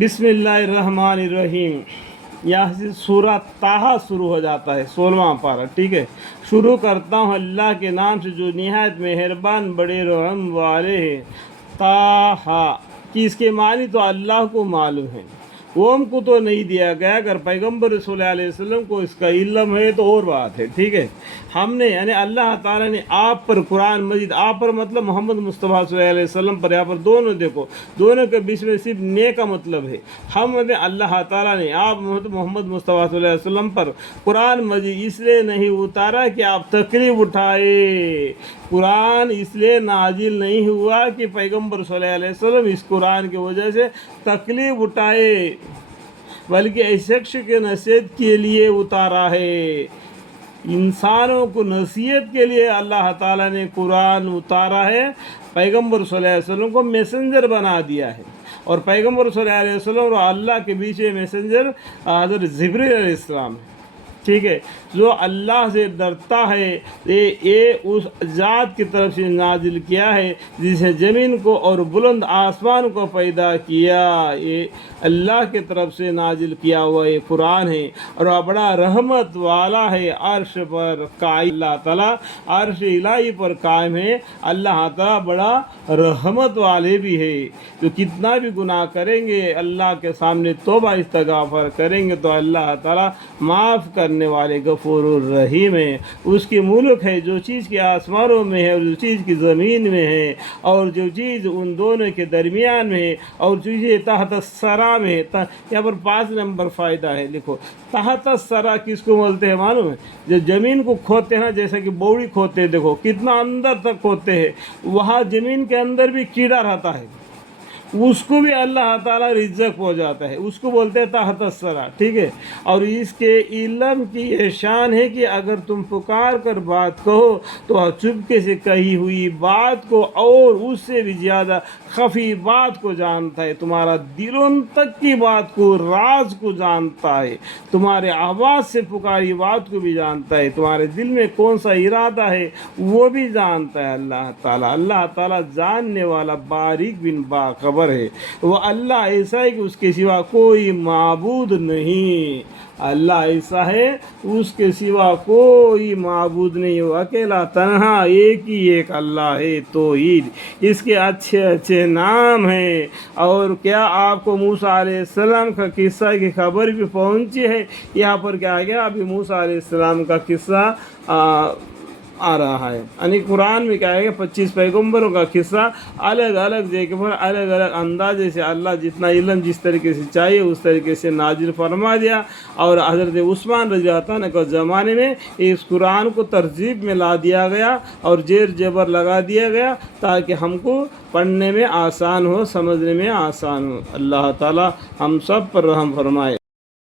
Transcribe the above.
بسم اللہ الرحمن الرحیم۔ یہاں سے سورہ طٰہٰ شروع ہو جاتا ہے، 16واں پارہ، ٹھیک ہے۔ شروع کرتا ہوں اللہ کے نام سے جو نہایت مہربان بڑے رحم والے ہیں۔ طٰہٰ کہ اس کے معنی تو اللہ کو معلوم ہے، قوم کو تو نہیں دیا گیا۔ اگر پیغمبر صلی اللہ علیہ وسلم کو اس کا علم ہے تو اور بات ہے، ٹھیک ہے۔ ہم نے یعنی اللہ تعالیٰ نے آپ پر قرآن مجید، آپ پر مطلب محمد مصطفیٰ صلی اللہ علیہ وسلم پر، یہاں پر دونوں دیکھو، دونوں کے بیچ میں صرف نے کا مطلب ہے۔ ہم نے اللہ تعالیٰ نے آپ محمد مصطفیٰ صلی اللہ علیہ وسلم پر قرآن مجید اس لیے نہیں اتارا کہ آپ تکلیف اٹھائے۔ قرآن اس لیے نازل نہیں ہوا کہ پیغمبر صلی اللہ علیہ وسلم اس قرآن کی وجہ سے تکلیف اٹھائے، بلکہ اس شخص کے نصیحت کے لیے اتارا ہے۔ انسانوں کو نصیحت کے لیے اللہ تعالیٰ نے قرآن اتارا ہے۔ پیغمبر صلی اللہ علیہ وسلم کو میسنجر بنا دیا ہے، اور پیغمبر صلی اللہ علیہ وسلم اور اللہ کے بیچ میں میسنجر حضرت جبریل علیہ السلام ہے، ٹھیک ہے۔ جو اللہ سے ڈرتا ہے یہ اس ذات کی طرف سے نازل کیا ہے جس نے زمین کو اور بلند آسمان کو پیدا کیا۔ یہ اللہ کی طرف سے نازل کیا ہوا یہ قرآن ہے، اور بڑا رحمت والا ہے، عرش پر قائم۔ اللہ تعالیٰ عرش الہی پر قائم ہے۔ اللہ تعالیٰ بڑا رحمت والے بھی ہے۔ جو کتنا بھی گناہ کریں گے، اللہ کے سامنے توبہ استغفار کریں گے تو اللہ تعالیٰ معاف کرنے والے غفور الرحیم ہے۔ اس کی ملک ہے جو چیز کے آسمانوں میں ہے اور جو چیز کی زمین میں ہے، اور جو چیز ان دونوں کے درمیان میں ہے، اور جو چیز تحت الثری میں ہے۔ یہاں پر 5 نمبر فائدہ ہے، لکھو تحت الثری کس کو بولتے ہیں معلوم ہے؟ جو زمین کو کھودتے ہیں، جیسا کہ بوڑی کھودتے ہیں، دیکھو کتنا اندر تک کھودتے ہیں، وہاں زمین کے اندر بھی کیڑا رہتا ہے، اس کو بھی اللہ تعالیٰ رزق ہو جاتا ہے، اس کو بولتے ہیں تحت الثری، ٹھیک ہے۔ اور اس کے علم کی یہ شان ہے کہ اگر تم پکار کر بات کہو تو چپکے سے کہی ہوئی بات کو اور اس سے بھی زیادہ خفی بات کو جانتا ہے، تمہارا دلوں تک کی بات کو، راز کو جانتا ہے، تمہارے آواز سے پکاری بات کو بھی جانتا ہے، تمہارے دل میں کون سا ارادہ ہے وہ بھی جانتا ہے اللہ تعالیٰ۔ اللہ تعالیٰ جاننے والا باریک بن باخبر ہے۔ وہ اللہ ایسا ہے کہ اس کے سوا کوئی معبود نہیں۔ اللہ ایسا ہے اس کے سوا کوئی معبود نہیں، وہ اکیلا تنہا ایک ہی ایک اللہ ہے، توحید۔ اس کے اچھے اچھے نام ہیں۔ اور کیا آپ کو موسیٰ علیہ السلام کا قصہ کی خبر بھی پہنچی ہے؟ یہاں پر کیا گیا، ابھی موسیٰ علیہ السلام کا قصہ آ رہا ہے، یعنی قرآن میں کیا ہے کہ 25 پیغمبروں کا قصہ الگ الگ جگہ پر الگ الگ اندازے سے اللہ جتنا علم جس طریقے سے چاہیے اس طریقے سے نازل فرما دیا۔ اور حضرت عثمان رضی اللہ عنہ کے زمانے میں اس قرآن کو ترتیب میں لا دیا گیا اور زیر زبر لگا دیا گیا تاکہ ہم کو پڑھنے میں آسان ہو، سمجھنے میں آسان ہو۔ اللہ تعالی ہم سب پر رحم فرمائے۔